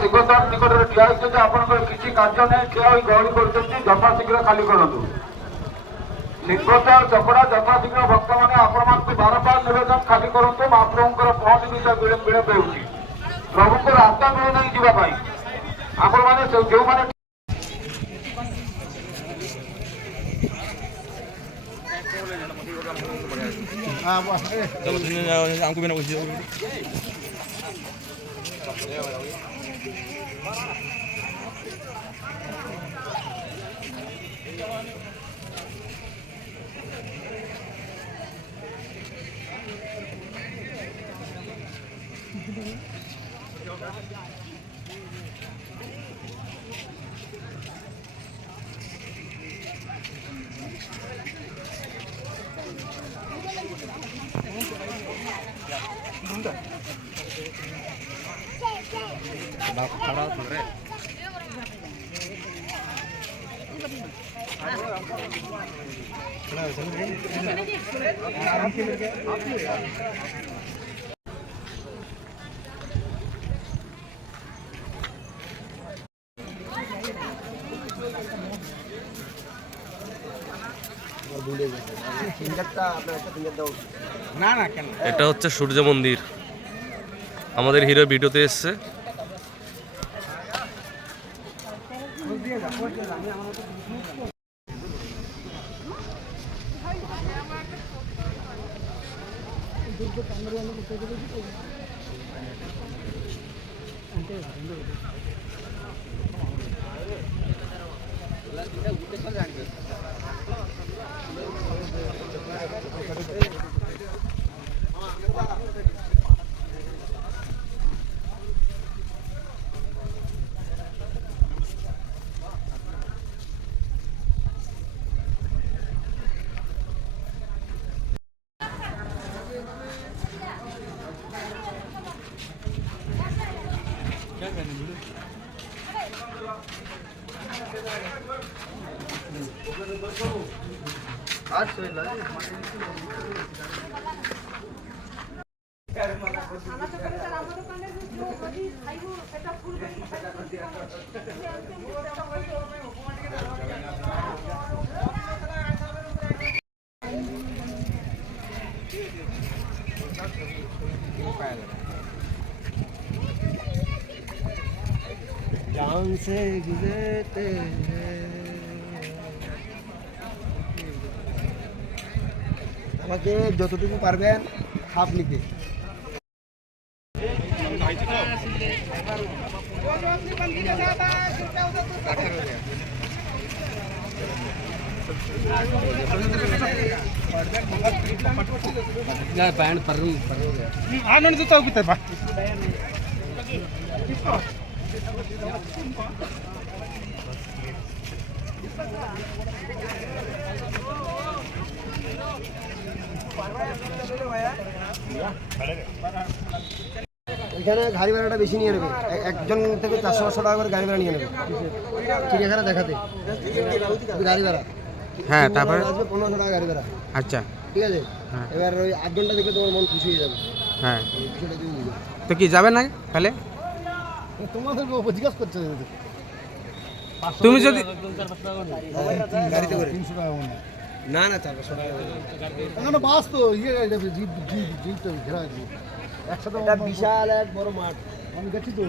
सिंहद्वार निकट ठिया होती आपंकर किसी कार्य नहीं ठिया गहली कर यथाशीघ्र खाली करूँ। सिंहद्वार चपड़ा यथाशीघ्र भक्त मैंने आपण बारंबार निवेदन खाली करूँ। महाप्रभुंर पहुंच विलंब हो प्रभुंर रास्ता मिलू नहीं जावाई आपण मैंने जो मैंने हमको भी ना पूछिए এটা হচ্ছে সূর্য মন্দির আমাদের হিরো ভিডিওতে এসেছে जान से गुजरते हैं আমাকে যতটুকু পারবেন হাফ নিতে पैंट पर आनंद तो कितना बा এখানে গাড়ি ভাড়াটা বেশি নিয়ে নেবে একজন থেকে 400-500 টাকা করে গাড়ি ভাড়া নিয়ে নেবে চিড়িয়াখানা দেখাতে গাড়ি ভাড়া হ্যাঁ তারপরে আসবে 1500 টাকা গাড়ি ভাড়া আচ্ছা ঠিক আছে এবার ওই 8 ঘন্টা দেখলে তোমার মন খুশি হয়ে যাবে হ্যাঁ সেটা দিয়ে দিবে তো কি যাবে না তাহলে তোমাদেরকে জিজ্ঞাসা করছে তুমি যদি গাড়িতে করে 300 টাকা না না 400 টাকা না বাস তো ইয়ে জিপ জিপ তো ঘেরা আছে একসাথে এটা বিশাল এক বড় মাঠ আমি গেছি তো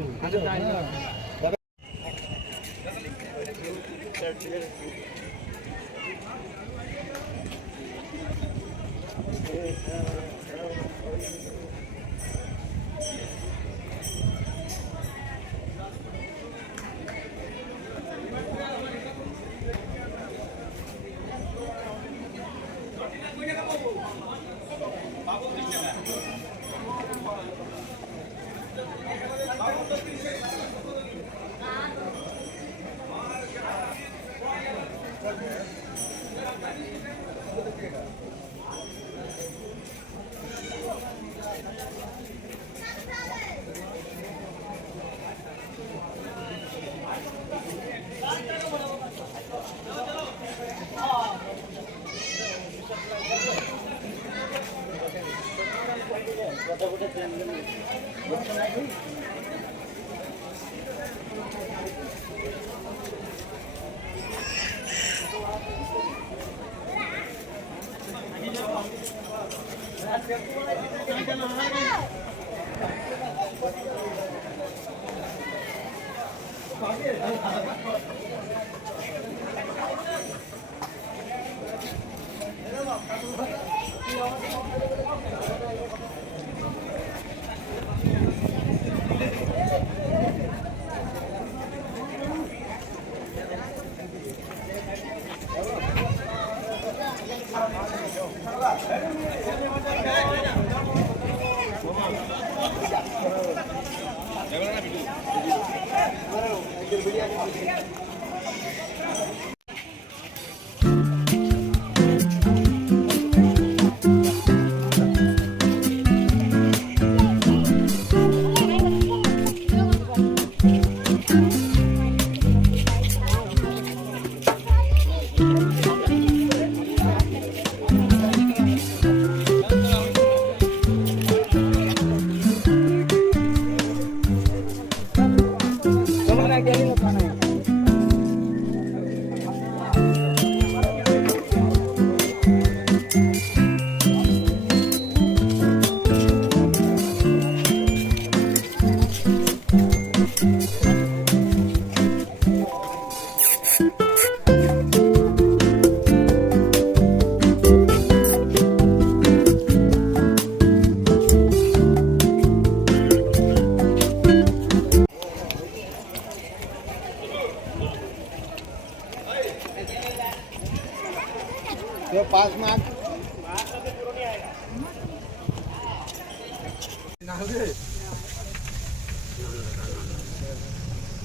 पास में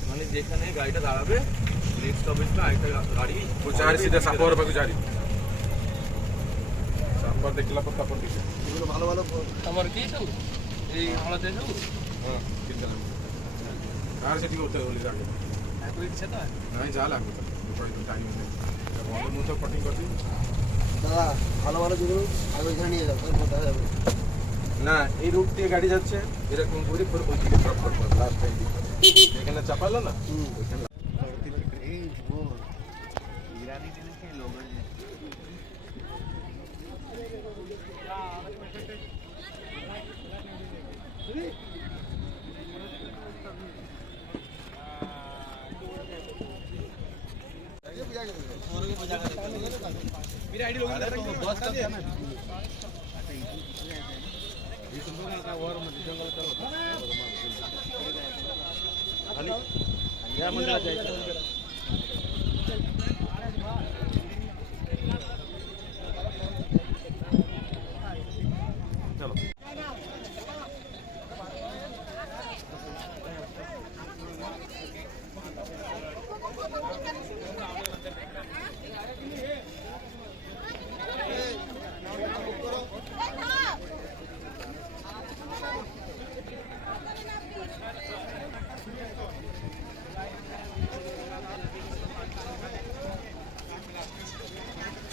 মানে যেখানে গাড়িটা দাঁড়াবে নেক্সট স্টপেজে আরেকটা গাড়ি চারি সিধা সাপর পাখু চারি সাপর ଦେଖିଲା ପରେ ତାପରେ ଦେଖ এগুলো ভালো ভালো ତମର କି ସବୁ ଏଇ ହଳଦେ ସବୁ ହଁ କିନ୍ତା ଲାଗୁ କାହାର ସେଠି ଉଠେ ବୋଲି ଲାଗୁ ତାକୁ ଇଚ୍ଛା ତ ନାଇଁ ଯା ଲାଗୁ ତ ଟାଇମ୍ নেই বন্ধ মুখ কটিং করছি দাদা ভালো ভালো যেগুলো আগে এখানে নিয়ে যাও তাহলে দেখা যাবে না এই রুট দিয়ে গাড়ি যাচ্ছে এরকম করে পরে ওই দিকে ড্রপ করবো লাস্ট টাইম এখানে চাপালো না ওইখানে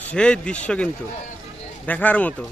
সেই দৃশ্য কিন্তু দেখার মতো।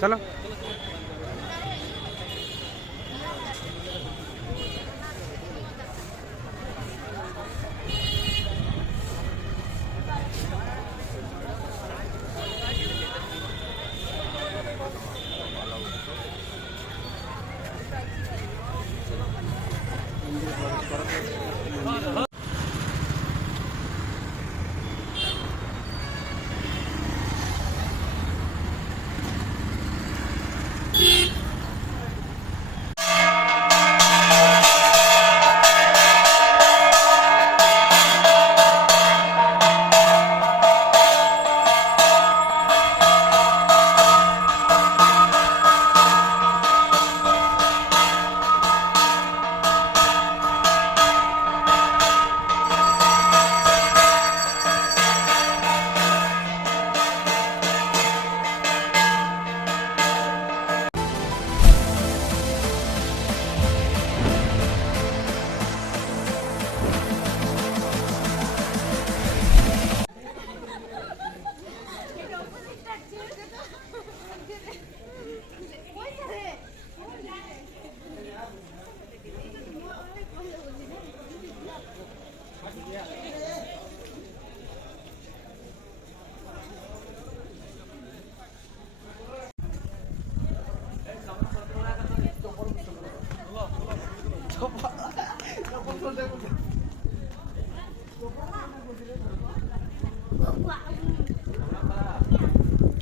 চলো।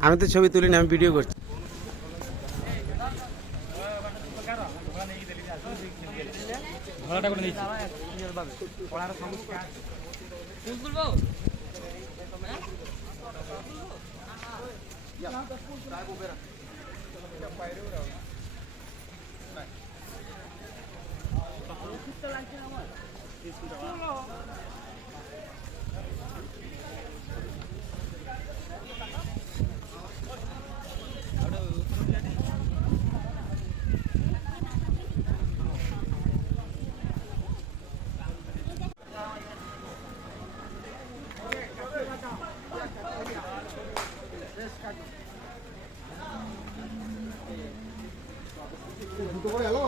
আমি তো ছবি তুলিনি, আমি ভিডিও করছি। দুটো করে এলো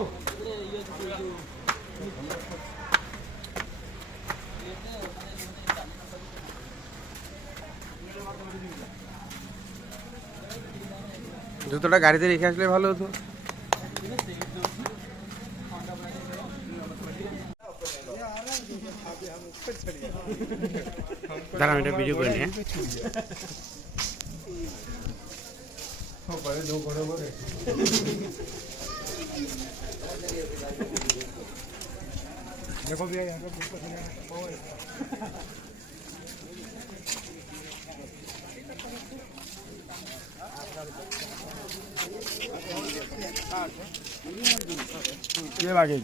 জুতোটা গাড়িতে রেখে আসলে ভালো হতো। দাঁড়া, আমি এটা ভিডিও করে নিই। देखो भैया यहाँ का ये लागे